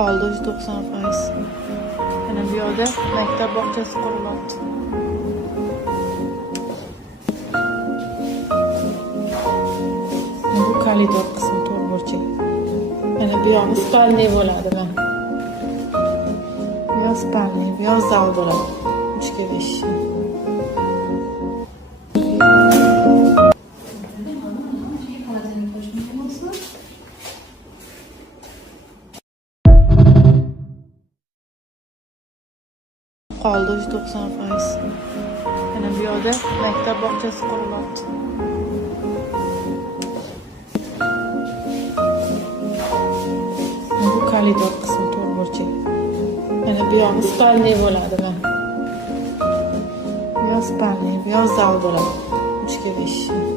Qoldi 190%. Yana bu yoqda maktab bog'chasi qurilyapti. Bu koridor qismi to'rt burchak. Yana bu yoq spalniy bo'ladi mana. Bu yoq spalniy, bu yoq zal bo'ladi. 3 ga 5. Qoldi 190%. Yana bu yoqda maktab bog'chasi qurilyapti. Bu koridor qismi to'rt burchak. Yana bu yoq spalniy bo'ladi mana. Bu yoq spalniy, bu yoq zal bo'ladi. 3 ga 5.